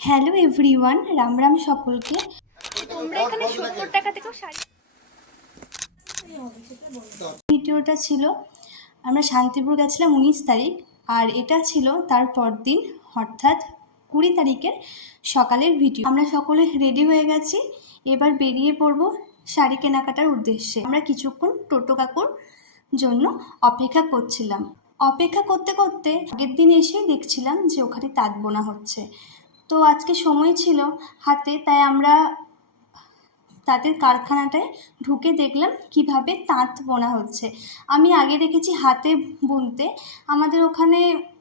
Hello everyone Ram Ram সকলকে। তোমরা এখানে সত্তর টাকা থেকেও শাড়ি ভিডিওটা ছিল আমরা শান্তিপুর গেছিলাম উনিশ তারিখ আর এটা ছিল তার পরদিন অর্থাৎ কুড়ি তারিখের সকালের ভিডিও। আমরা সকলে রেডি হয়ে গেছি এবার বেরিয়ে পড়ব শাড়ি কেনাকাটার উদ্দেশ্যে। আমরা কিছুক্ষণ টোটো কাকুর জন্য অপেক্ষা করছিলাম। অপেক্ষা করতে করতে আগের দিন এসে দেখছিলাম যে ওখানে তাঁত বোনা হচ্ছে। তো আজকে সময় ছিল হাতে, তাই আমরা তাঁতের কারখানাটায় ঢুকে দেখলাম কীভাবে তাঁত বোনা হচ্ছে। আমি আগে দেখেছি হাতে বুনতে। আমাদের ওখানে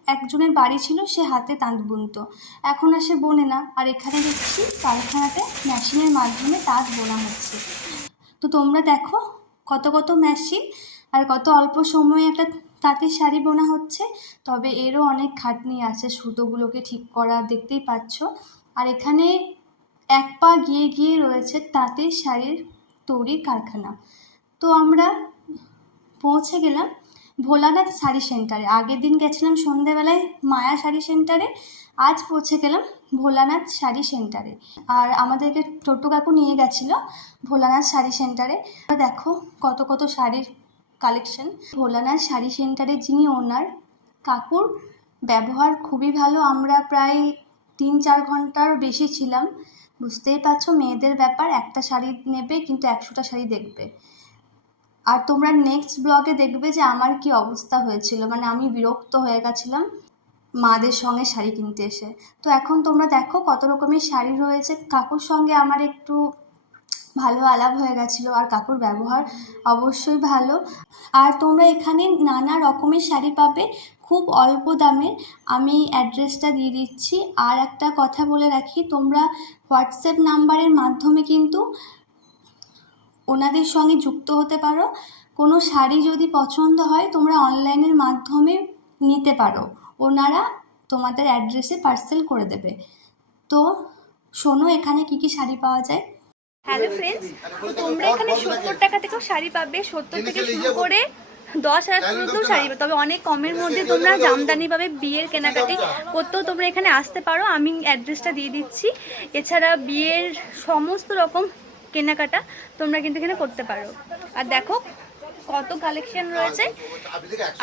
একজনের বাড়ি ছিল, সে হাতে তাঁত বুনতো। এখন আর সে বোনে না। আর এখানে দেখছি কারখানাতে মেশিনের মাধ্যমে তাঁত বোনা হচ্ছে। তো তোমরা দেখো কত কত মেশিন আর কত অল্প সময়ে একটা তাঁতের শাড়ি বোনা হচ্ছে, তবে এরও অনেক খাটনি আছে, সুতোগুলোকে ঠিক করা দেখতেই পাচ্ছ। আর এখানে এক পা গিয়ে গিয়ে রয়েছে তাঁতের শাড়ির তৈরি কারখানা। তো আমরা পৌঁছে গেলাম ভোলানাথ শাড়ি সেন্টারে। আগের দিন গেছিলাম সন্ধেবেলায় মায়া শাড়ি সেন্টারে, আজ পৌঁছে গেলাম ভোলানাথ শাড়ি সেন্টারে। আর আমাদেরকে টোটো কাকু নিয়ে গেছিল ভোলানাথ শাড়ি সেন্টারে। দেখো কত কত শাড়ির কালেকশন ভোলানাথ শাড়ি সেন্টারের যিনি ওনার কাকুর ব্যবহার খুবই ভালো। আমরা প্রায় তিন চার ঘণ্টার বেশি ছিলাম। বুঝতেই পারছ, মেয়েদের ব্যাপার, একটা শাড়ি নেবে কিন্তু একশোটা শাড়ি দেখবে। আর তোমরা নেক্সট ব্লগে দেখবে যে আমার কি অবস্থা হয়েছিল। মানে আমি বিরক্ত হয়ে গেছিলাম মাদের সঙ্গে শাড়ি কিনতে এসে। তো এখন তোমরা দেখো কত রকমের শাড়ি রয়েছে। কাকুর সঙ্গে আমার একটু ভালো আলাপ হয়ে গেছিল আর কাকুর ব্যবহার অবশ্যই ভালো। আর তোমরা এখানে নানা রকমের শাড়ি পাবে, খুব অল্প দামে। আমি অ্যাড্রেসটা দিয়ে দিচ্ছি। আর একটা কথা বলে রাখি, তোমরা হোয়াটসঅ্যাপ নাম্বারের মাধ্যমে কিন্তু ওনাদের সঙ্গে যুক্ত হতে পারো। কোনো শাড়ি যদি পছন্দ হয়, তোমরা অনলাইনের মাধ্যমে নিতে পারো। ওনারা তোমাদের অ্যাড্রেসে পার্সেল করে দেবে। তো শোনো, এখানে কি কি শাড়ি পাওয়া যায়? হ্যালো ফ্রেন্ডস তোমরা এখানে সত্তর টাকা থেকেও শাড়ি পাবে। সত্তর থেকে শুরু করে দশ হাজার পর্যন্ত শাড়ি পাবে। তবে অনেক কমের মধ্যে তোমরা জামদানি পাবে বিয়ের কেনাকাটি করতেও তোমরা এখানে আসতে পারো। আমি অ্যাড্রেসটা দিয়ে দিচ্ছি। এছাড়া বিয়ের সমস্ত রকম কেনাকাটা তোমরা কিন্তু এখানে করতে পারো। আর দেখো কত কালেকশন রয়েছে।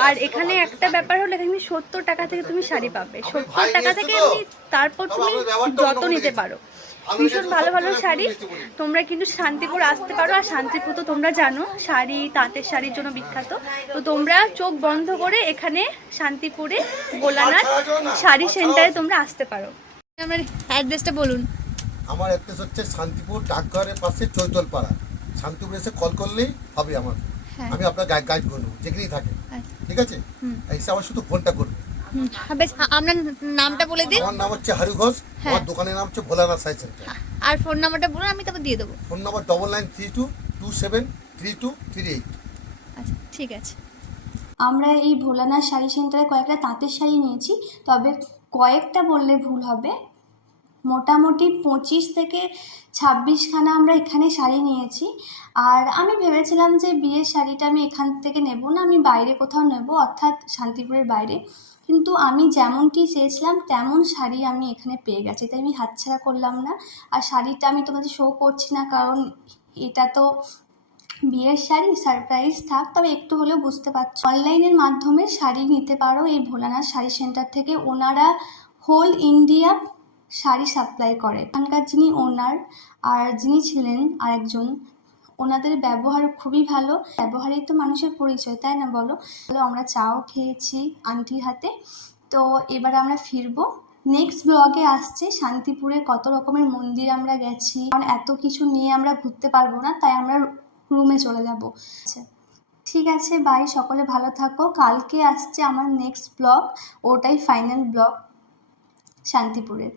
আর এখানে একটা ব্যাপার হলো সত্তর টাকা থেকে তুমি শাড়ি পাবে। সত্তর টাকা থেকে এমনি তারপর তুমি যত নিতে পারো। ভীষণ ভালো ভালো শাড়ি। তোমরা কিন্তু শান্তিপুর আসতে পারো। আর শান্তিপুর তো তোমরা জানো শাড়ি তাঁতের শাড়ির জন্য বিখ্যাত। তো তোমরা চোখ বন্ধ করে এখানে শান্তিপুরে গোলানাথ শাড়ি সেন্টারে তোমরা আসতে পারো। আমার অ্যাড্রেসটা বলুন। আমার অ্যাড্রেস হচ্ছে শান্তিপুর ডাকঘরের পাশে চৈতল পাড়া শান্তিপুর এসে কল করলেই হবে আমার। আমি আপনার গাইড গাইড করে যেখানেই থাকে আচ্ছা। ঠিক আছে? এসে আমার শুধু ফোনটা করবে। হ্যাঁ, বেশ আপনার নামটা বলে দিন। আমার নাম হচ্ছে হারু ঘোষ। হ্যাঁ। আমার দোকানের নাম হচ্ছে ভোলানাথ সাই সেন্টার। আর ফোন নাম্বারটা বলুন আমি তারপর দিয়ে দেবো। Phone number double nine three two two seven three two three eight আচ্ছা ঠিক আছে। আমরা এই ভোলানাথ শাড়ি সেন্টারে কয়েকটা তাঁতের শাড়ি নিয়েছি তবে কয়েকটা বললে ভুল হবে। মোটামুটি পঁচিশ থেকে ছাব্বিশখানা আমরা এখানে শাড়ি নিয়েছি। আর আমি ভেবেছিলাম যে বিয়ের শাড়িটা আমি এখান থেকে নেব না, আমি বাইরে কোথাও নেব, অর্থাৎ শান্তিপুরের বাইরে। কিন্তু আমি যেমনটি চেয়েছিলাম, তেমন শাড়ি আমি এখানে পেয়ে গেছি। তাই আমি হাতছাড়া করলাম না। আর শাড়িটা আমি তোমাদের শো করছি না, কারণ এটা তো বিয়ের শাড়ি সারপ্রাইজ থাক, তবে একটু হলেও বুঝতে পারছ। অনলাইনের মাধ্যমে শাড়ি নিতে পারো এই ভোলানাথ শাড়ি সেন্টার থেকে। ওনারা হোল ইন্ডিয়া শাড়ি সাপ্লাই করে। এখানকার যিনি ওনার আর যিনি ছিলেন আরেকজন, ওনাদের ব্যবহার খুবই ভালো। ব্যবহারেই তো মানুষের পরিচয়, তাই না বলো? আমরা চাও খেয়েছি আন্টির হাতে। তো এবার আমরা ফিরবো। নেক্সট ব্লগে আসছে শান্তিপুরে কত রকমের মন্দির আমরা গেছি। কারণ এত কিছু নিয়ে আমরা ঘুরতে পারব না, তাই আমরা রুমে চলে যাব। আচ্ছা ঠিক আছে বাই সকলে ভালো থাকো। কালকে আসছে আমার নেক্সট ব্লগ ওটাই ফাইনাল ব্লগ শান্তিপুরের।